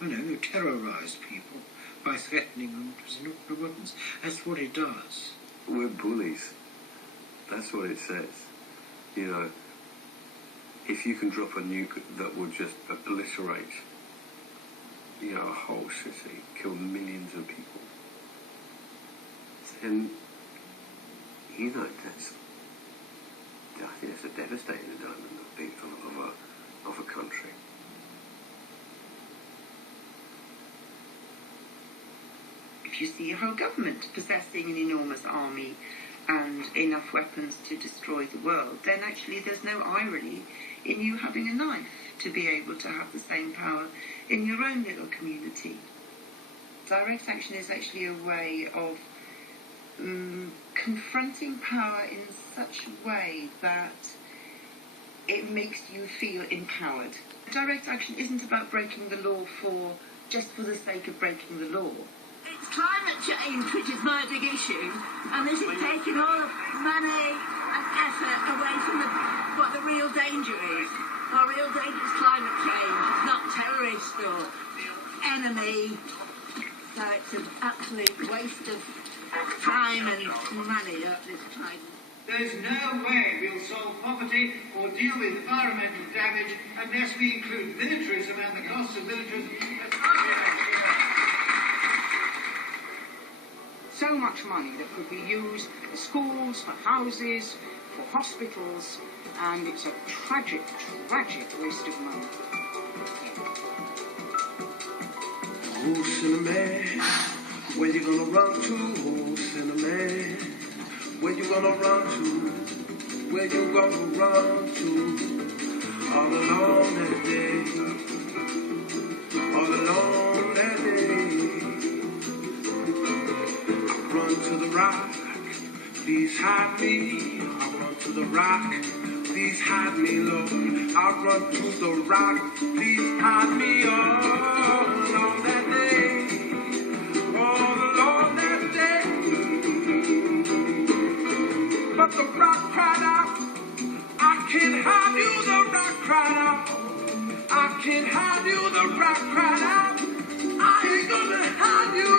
terrorise people by threatening them with nuclear weapons. That's what it does. We're bullies. That's what it says. You know, if you can drop a nuke that would just obliterate, you know, a whole city, kill millions of people, then, you know, I think it's a devastating indictment of a country. If you see a whole government possessing an enormous army and enough weapons to destroy the world, then actually there's no irony in you having a knife to be able to have the same power in your own little community. Direct action is actually a way of confronting power in such a way that it makes you feel empowered. Direct action isn't about breaking the law just for the sake of breaking the law. It's climate change which is my big issue, and this is taking all the money and effort away from what the real danger is. Our real danger is climate change. It's not terrorist or enemy. So it's an absolute waste of time and money at this time. There's no way we'll solve poverty or deal with environmental damage unless we include militarism and the costs of militarism. So much money that could be used for schools, for houses, for hospitals, and it's a tragic, tragic waste of money. Oh, Cinnamon, where you gonna run to? Oh, Cinnamon, where you gonna run to? Where you gonna run to? All alone that day, all alone that day. I run to the rock, please hide me. I run to the rock, please hide me, Lord. I run to the rock, please hide me all alone that day, all alone that day. But the rock cried out, I can't hide you, the rock cried out. I can't hide you, the rock cried out. I ain't gonna hide you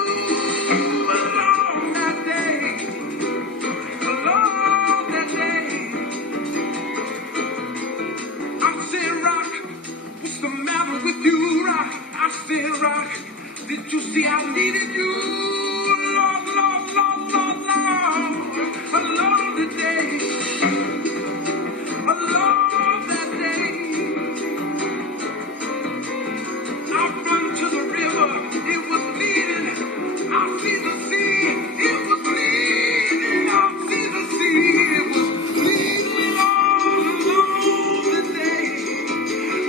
alone that day, alone that day. I said, rock, what's the matter with you, rock? I said, rock, did you see I needed you? Lord, Lord, Lord, Lord, Lord, alone today, alone that day. I run to the river, it was bleeding. I see the sea, it was bleeding. I see the sea, it was bleeding. All alone today,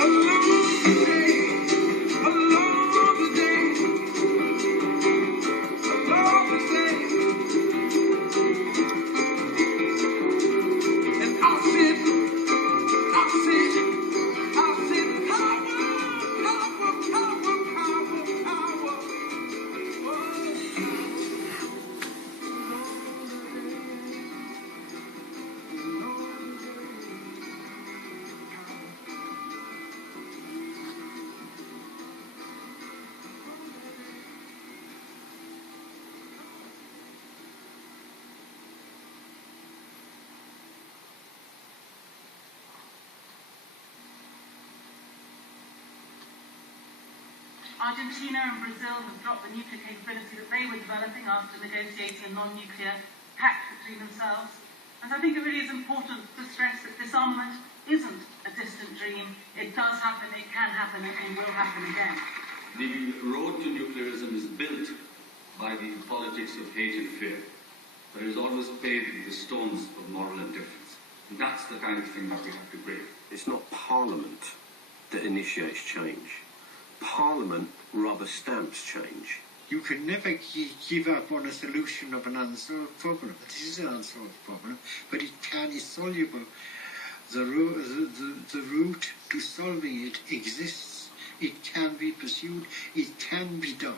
alone today, alone today, alone today. And I said, Argentina and Brazil have dropped the nuclear capability that they were developing after negotiating a non-nuclear pact between themselves. And so I think it really is important to stress that disarmament isn't a distant dream. It does happen, it can happen, and will happen again. The road to nuclearism is built by the politics of hate and fear, but it is always paved with the stones of moral indifference. And that's the kind of thing that we have to break. It's not Parliament that initiates change. Parliament rubber stamps change. You can never give up on a solution of an unsolved problem. This is an unsolved problem, but it's soluble. The route to solving it exists. It can be pursued. It can be done.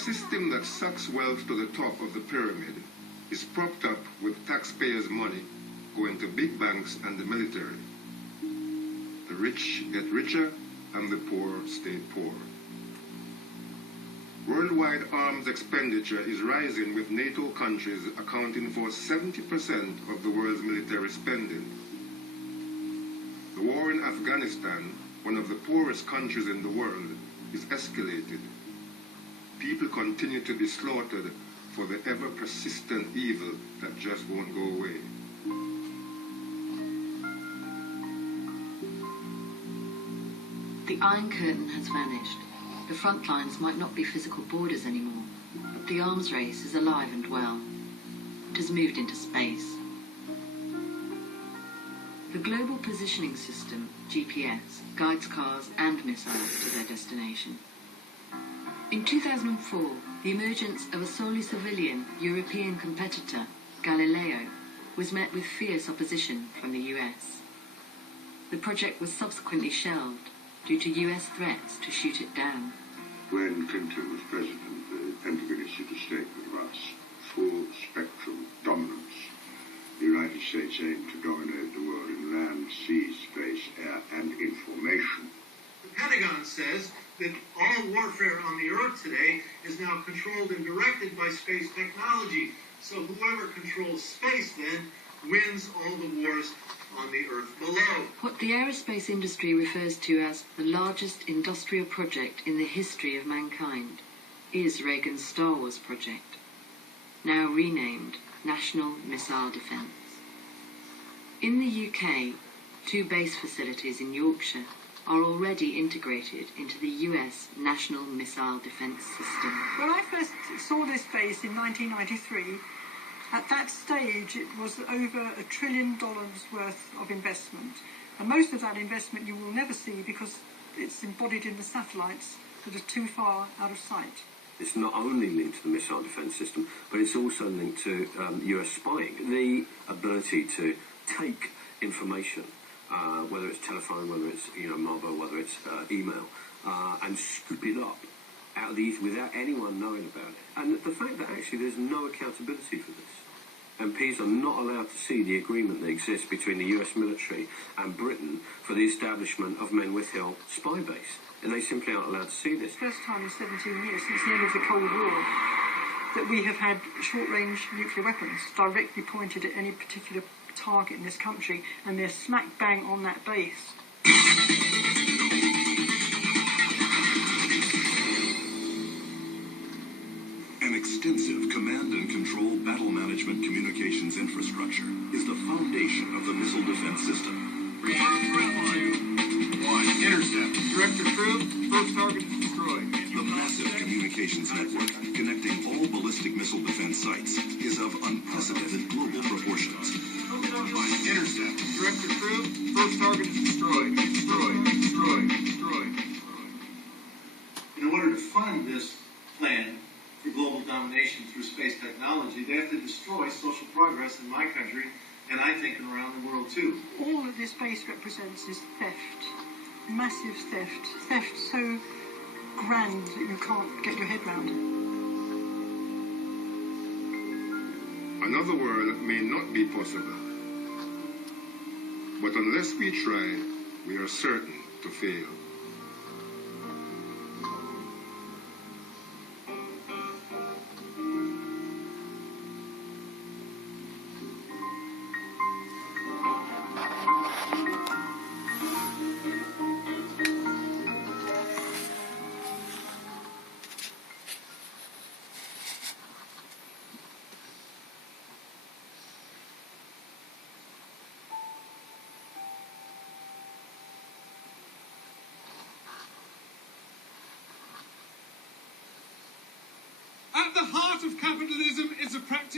system that sucks wealth to the top of the pyramid is propped up with taxpayers' money going to big banks and the military. The rich get richer and the poor stay poor. Worldwide arms expenditure is rising, with NATO countries accounting for 70% of the world's military spending. The war in Afghanistan, one of the poorest countries in the world, is escalated. People continue to be slaughtered for the ever-persistent evil that just won't go away. The Iron Curtain has vanished. The front lines might not be physical borders anymore, but the arms race is alive and well. It has moved into space. The Global Positioning System, GPS, guides cars and missiles to their destination. In 2004, the emergence of a solely civilian European competitor, Galileo, was met with fierce opposition from the US. The project was subsequently shelved due to US threats to shoot it down. When Clinton was president, the Pentagon issued a statement about full spectrum dominance. The United States aimed to dominate the world in land, sea, space, air, and information. The Pentagon says that all warfare on the Earth today is now controlled and directed by space technology. So whoever controls space then wins all the wars on the Earth below. What the aerospace industry refers to as the largest industrial project in the history of mankind is Reagan's Star Wars project, now renamed National Missile Defence. In the UK, 2 base facilities in Yorkshire are already integrated into the US National Missile Defence System. When I first saw this base in 1993, at that stage it was over $1 trillion worth of investment. And most of that investment you will never see because it's embodied in the satellites that are too far out of sight. It's not only linked to the missile defence system, but it's also linked to US spying. The ability to take information, whether it's telephone, whether it's mobile, whether it's email, and scoop it up out of the ether without anyone knowing about it. And the fact that actually there's no accountability for this. MPs are not allowed to see the agreement that exists between the US military and Britain for the establishment of Menwith Hill spy base. And they simply aren't allowed to see this. First time in 17 years since the end of the Cold War that we have had short-range nuclear weapons directly pointed at any particular target in this country, and they're smack bang on that base. An extensive command and control battle management communications infrastructure is the foundation of the missile defense system. Intercept. Director Crew, first target is destroyed. The massive communications network connecting all ballistic missile defense sites is of unprecedented global proportions. Intercept. Director Crew, first target is destroyed. Destroyed. In order to fund this plan for global domination through space technology, they have to destroy social progress in my country, and I think around the world too. All that this base represents is theft. Massive theft. Theft so grand that you can't get your head round it. Another world may not be possible, but unless we try, we are certain to fail. At the heart of capitalism is a practice